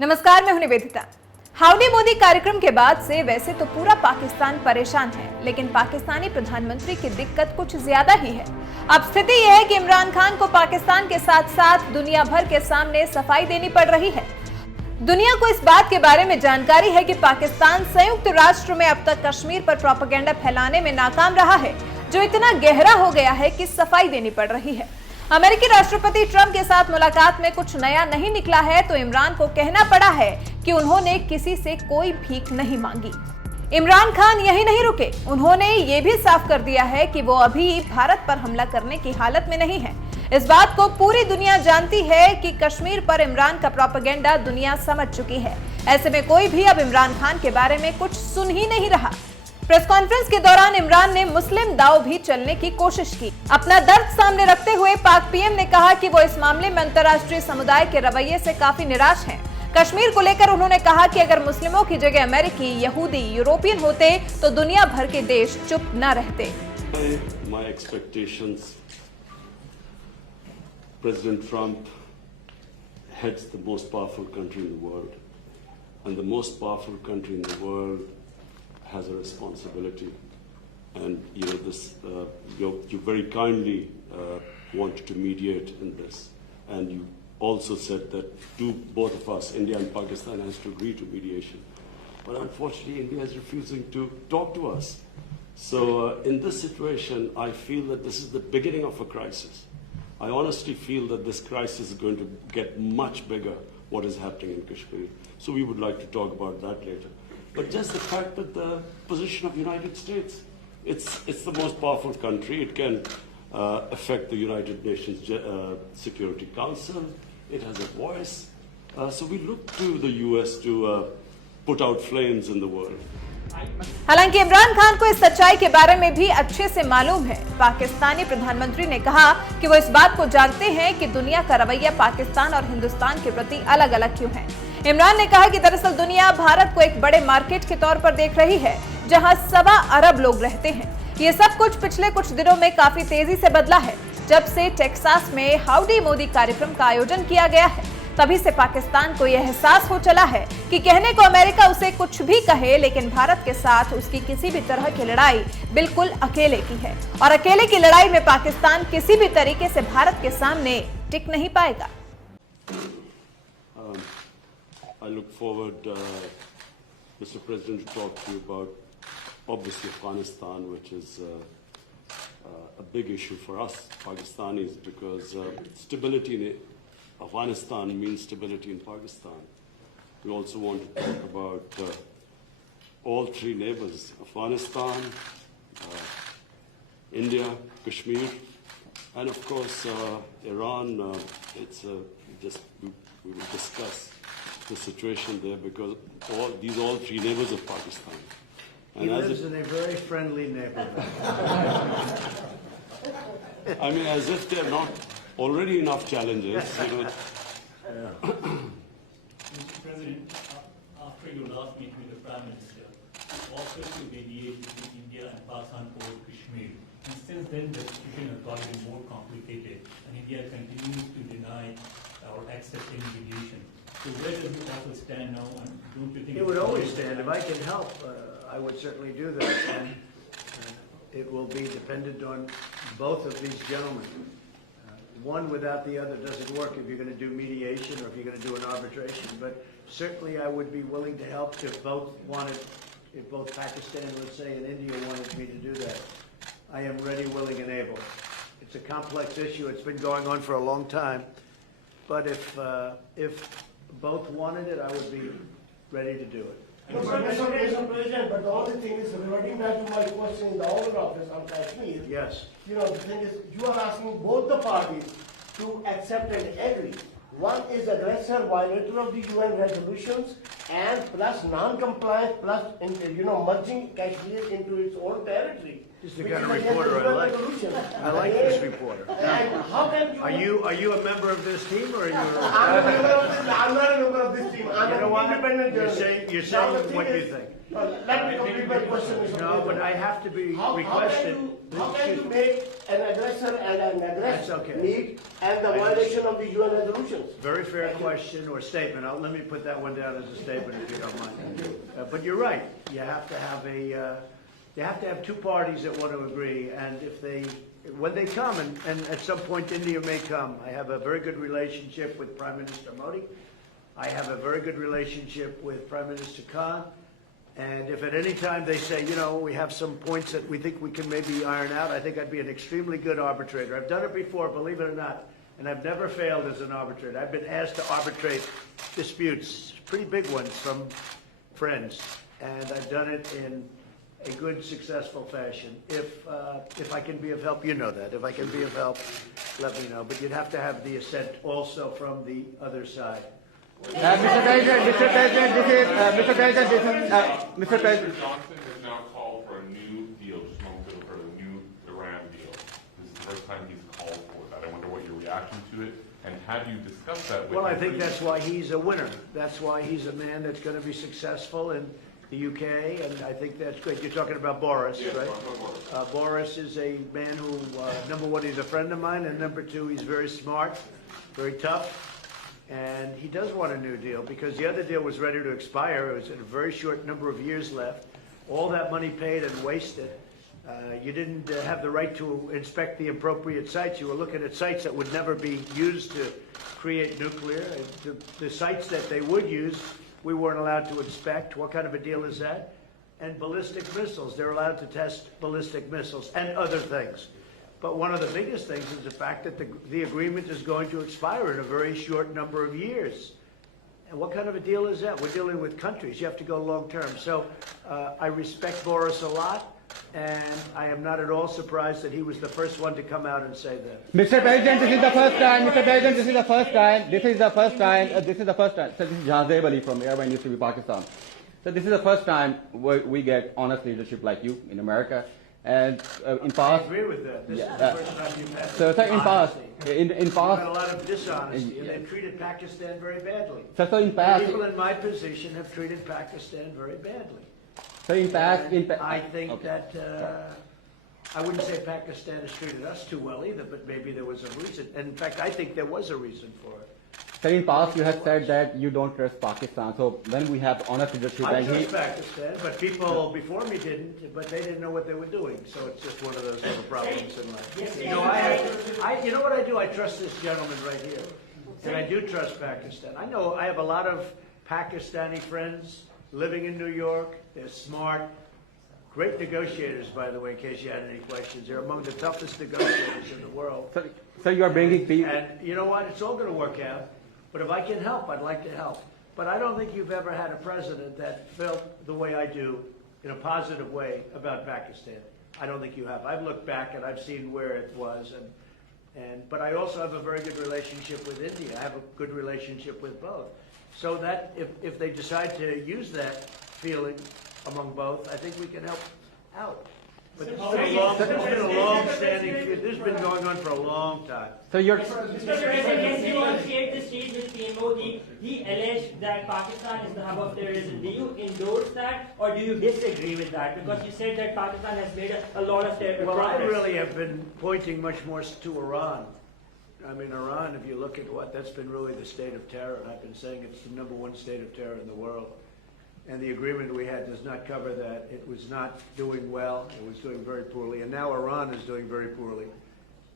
नमस्कार, मैं हूं निवेदिता। हाउडी मोदी कार्यक्रम के बाद से वैसे तो पूरा पाकिस्तान परेशान है, लेकिन पाकिस्तानी प्रधानमंत्री की दिक्कत कुछ ज्यादा ही है। अब स्थिति यह है कि इमरान खान को पाकिस्तान के साथ साथ दुनिया भर के सामने सफाई देनी पड़ रही है। दुनिया को इस बात के बारे में जानकारी है कि पाकिस्तान संयुक्त राष्ट्र में अब तक कश्मीर पर प्रोपेगेंडा फैलाने में नाकाम रहा है, जो इतना गहरा हो गया है कि सफाई देनी पड़ रही है। अमेरिकी राष्ट्रपति ट्रंप के साथ मुलाकात में कुछ नया नहीं निकला है, तो इमरान को कहना पड़ा है कि उन्होंने किसी से कोई भीख नहीं मांगी। इमरान खान यही नहीं रुके, उन्होंने ये भी साफ कर दिया है कि वो अभी भारत पर हमला करने की हालत में नहीं है। इस बात को पूरी दुनिया जानती है कि कश्मीर पर इमरान का प्रोपेगेंडा दुनिया समझ चुकी है। ऐसे में कोई भी अब इमरान खान के बारे में कुछ सुन ही नहीं रहा। प्रेस कॉन्फ्रेंस के दौरान इमरान ने मुस्लिम दाव भी चलने की कोशिश की। अपना दर्द सामने रखते हुए पाक पीएम ने कहा कि वो इस मामले में अंतर्राष्ट्रीय समुदाय के रवैये से काफी निराश हैं। कश्मीर को लेकर उन्होंने कहा कि अगर मुस्लिमों की जगह अमेरिकी, यहूदी, यूरोपियन होते तो दुनिया भर के देश चुप न रहते। My expectations, President Trump heads the most powerful country in the world, and the most powerful country in the world has a responsibility. And you very kindly wanted to mediate in this, and you also said that both of us, India and Pakistan, has to agree to mediation. But unfortunately, India is refusing to talk to us. So in this situation, I feel that this is the beginning of a crisis. I honestly feel that this crisis is going to get much bigger, what is happening in Kashmir. So we would like to talk about that later. But just the fact that the position of the United States, it's the most powerful country. It can affect the United Nations Security Council. It has a voice. So we look to the US to put out flames in the world. हालांकि इमरान खान को इस सच्चाई के बारे में भी अच्छे से मालूम है। पाकिस्तानी प्रधानमंत्री ने कहा कि वो इस बात को जानते हैं कि दुनिया का रवैया पाकिस्तान और हिंदुस्तान के प्रति अलग अलग क्यों है। इमरान ने कहा कि दरअसल दुनिया भारत को एक बड़े मार्केट के तौर पर देख रही है, जहां 1.25 अरब लोग रहते हैं। ये सब कुछ पिछले कुछ दिनों में काफी तेजी से बदला है। जब से टेक्सास में हाउडी मोदी कार्यक्रम का आयोजन किया गया है, तभी से पाकिस्तान को यह एहसास हो चला है कि कहने को अमेरिका उसे कुछ भी कहे, लेकिन भारत के साथ उसकी किसी भी तरह की लड़ाई बिल्कुल अकेले की है, और अकेले की लड़ाई में पाकिस्तान किसी भी तरीके से भारत के सामने टिक नहीं पाएगा। I look forward, Mr. President, to talk to you about obviously Afghanistan, which is a big issue for us Pakistanis, because stability in Afghanistan means stability in Pakistan. We also want to talk about all three neighbors: Afghanistan, India, Kashmir, and of course Iran. We will discuss the situation there, because all three neighbors of Pakistan. And he lives in a very friendly neighborhood. I mean, as if there are not already enough challenges. Mr. President, after your last meeting with the Prime Minister, you offered to mediate between India and Pakistan over Kashmir. And since then, the situation has gotten more complicated, and India continues to deny or accept any mediation. So where does the offer stand now, and don't you think It would always stand. If I can help, I would certainly do that. And it will be dependent on both of these gentlemen. One without the other doesn't work if you're going to do mediation or if you're going to do an arbitration. But certainly I would be willing to help if both Pakistan, let's say, and India wanted me to do that. I am ready, willing, and able. It's a complex issue. It's been going on for a long time. But if both wanted it, I would be ready to do it. Mr. President, but the only thing is, reverting back to my question in the Oval Office on Kashmir, Yes. the thing is, you are asking both the parties to accept and agree. One is aggressor, violator of the UN resolutions, and plus non-compliance, plus merging Kashmir into its own territory. This is the kind of reporter I like. I like this reporter. And how can you... Are you a member of this team, or are you? I'm not a member of this team. I'm You know an what? independent You're journalist. saying Now, the thing what you is, think. Let me complete my question, Mr. No, but President. I have to be How requested. can you make an aggressor and an That's aggressor okay. meet and the violation of the UN resolutions? Very fair question or statement. Let me put that one down as a statement if you don't mind. But you're right. You have to have two parties that want to agree, and when they come, and at some point India may come. I have a very good relationship with Prime Minister Modi. I have a very good relationship with Prime Minister Khan. And if at any time they say, we have some points that we think we can maybe iron out, I think I'd be an extremely good arbitrator. I've done it before, believe it or not, and I've never failed as an arbitrator. I've been asked to arbitrate disputes, pretty big ones from friends, and I've done it in a good, successful fashion. If I can be of help, you know that. If I can be of help, let me know. But you'd have to have the assent also from the other side. Mr. President, Mr. Johnson has now called for a new deal, just momentarily for a new Iran deal. This is the first time he's called for that. I wonder what your reaction to it, and have you discussed that with him? Well, I think that's why he's a winner. That's why he's a man that's going to be successful in the UK, and I think that's great. You're talking about Boris, Yes, right? Boris. Boris is a man who, number one, he's a friend of mine, and number two, he's very smart, very tough. And he does want a new deal because the other deal was ready to expire. It was a very short number of years left. All that money paid and wasted. You didn't have the right to inspect the appropriate sites. You were looking at sites that would never be used to create nuclear. The sites that they would use, we weren't allowed to inspect. What kind of a deal is that? And ballistic missiles. They're allowed to test ballistic missiles and other things. But one of the biggest things is the fact that the agreement is going to expire in a very short number of years. And what kind of a deal is that? We're dealing with countries. You have to go long term. So I respect Boris a lot, and I am not at all surprised that he was the first one to come out and say that. Mr. President, this is the first time. Mr. President, this is the first time. This is the first time. This is the first time. So this is Jazeb Ali from Airline Industry Pakistan. So this is the first time we get honest leadership like you in America. And in past, I agree with that. This is the first time you've had so in past, in You've past, had a lot of dishonesty, and they've treated Pakistan very badly. so in past, People in my position have treated Pakistan very badly. so in past, I think okay. that I wouldn't say Pakistan has treated us too well either, but maybe there was a reason. And in fact, I think there was a reason for it. So in past you have said that you don't trust Pakistan. So when we have honest leadership, I and trust Pakistan, but people before me didn't, but they didn't know what they were doing. So it's just one of those little problems in life. You know, you know what I do? I trust this gentleman right here. And I do trust Pakistan. I know I have a lot of Pakistani friends living in New York. They're smart. Great negotiators, by the way, in case you had any questions. They're among the toughest negotiators in the world. So you are bringing people. And you know what? It's all going to work out. But if I can help, I'd like to help. But I don't think you've ever had a president that felt the way I do in a positive way about Pakistan. I don't think you have. I've looked back and I've seen where it was. But I also have a very good relationship with India. I have a good relationship with both. So that if they decide to use that feeling among both, I think we can help out. But this has been a long-standing, this has been going on for a long time. So you're. Mr. President, yesterday on Share the Stage with PMO, he alleged that Pakistan is the hub of terrorism. Do you endorse that, or do you disagree with that? Because you said that Pakistan has made a lot of progress. Well, I really have been pointing much more to Iran. I mean, Iran, if you look at that's been really the state of terror. And I've been saying it's the #1 state of terror in the world. And the agreement we had does not cover that. It was not doing well. It was doing very poorly. And now Iran is doing very poorly.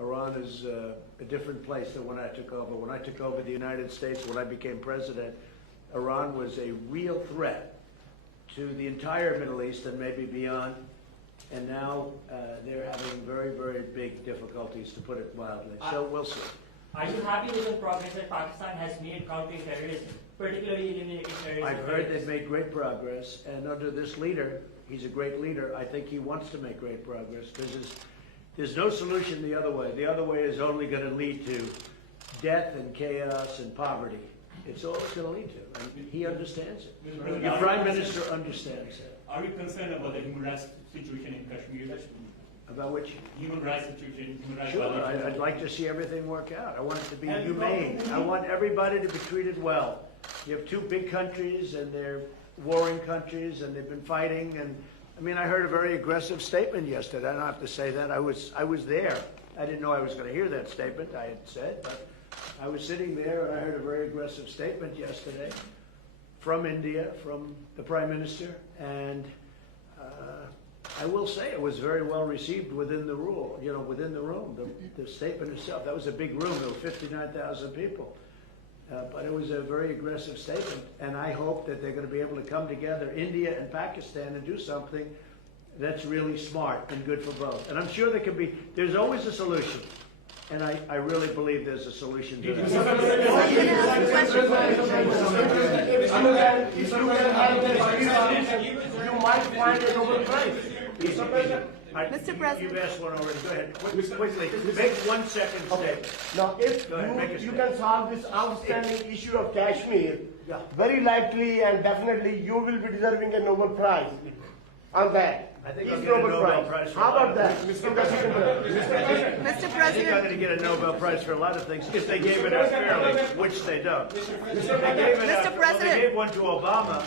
Iran is a different place than when I took over. When I took over the United States, when I became president, Iran was a real threat to the entire Middle East and maybe beyond. And now they're having very, very big difficulties, to put it mildly. So we'll see. Are you happy with the progress that Pakistan has made countering terrorism, particularly eliminating terrorism? I've heard they've made great progress, and under this leader, he's a great leader. I think he wants to make great progress because there's no solution the other way. The other way is only going to lead to death and chaos and poverty. It's all it's going to lead to, and he understands it. The Prime Minister understands it. Are you concerned about the human rights situation in Kashmir? About which? Human rights situation, human rights Sure, violations. I'd like to see everything work out. I want it to be humane. I want everybody to be treated well. You have two big countries, and they're warring countries, and they've been fighting. And I mean, I heard a very aggressive statement yesterday. I don't have to say that. I was there. I didn't know I was going to hear that statement. I had said, but I was sitting there, and I heard a very aggressive statement yesterday from India, from the Prime Minister, and I will say it was very well received within the within the room. The statement itself, that was a big room. There were 59,000 people. But it was a very aggressive statement, and I hope that they're going to be able to come together, India and Pakistan, and do something that's really smart and good for both. And I'm sure there's always a solution. And I really believe there's a solution to that. If you can help the you might find a Nobel Prize. Mr. President. You've asked one already. Go ahead. Quickly. Make 1 second statement. Now, if you can solve this outstanding issue of Kashmir, very likely and definitely you will be deserving a Nobel Prize on that. I think I'll get a Nobel Prize. How about that? Mr. President. I think I'm going to get a Nobel Prize for a lot of things if they gave it out fairly, which they don't. Mr. President. They gave one to Obama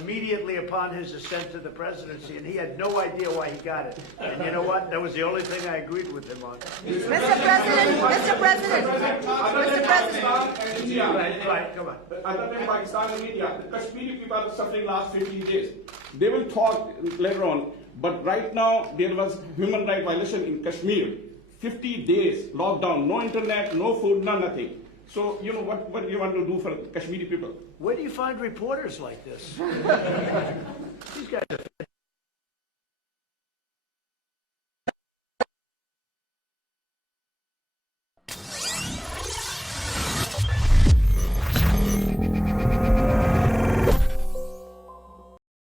immediately upon his ascent to the presidency, and he had no idea why he got it. And you know what? That was the only thing I agreed with him on. Mr. President, Mr. President, Mr. President. Right, come on. Other than Pakistan and India, the Kashmiri people are suffering last 15 days. They will talk later on, but right now there was human rights violation in Kashmir. 50 days lockdown, no internet, no food, no nothing. So, you know, what do you want to do for Kashmiri people? Where do you find reporters like this? These guys are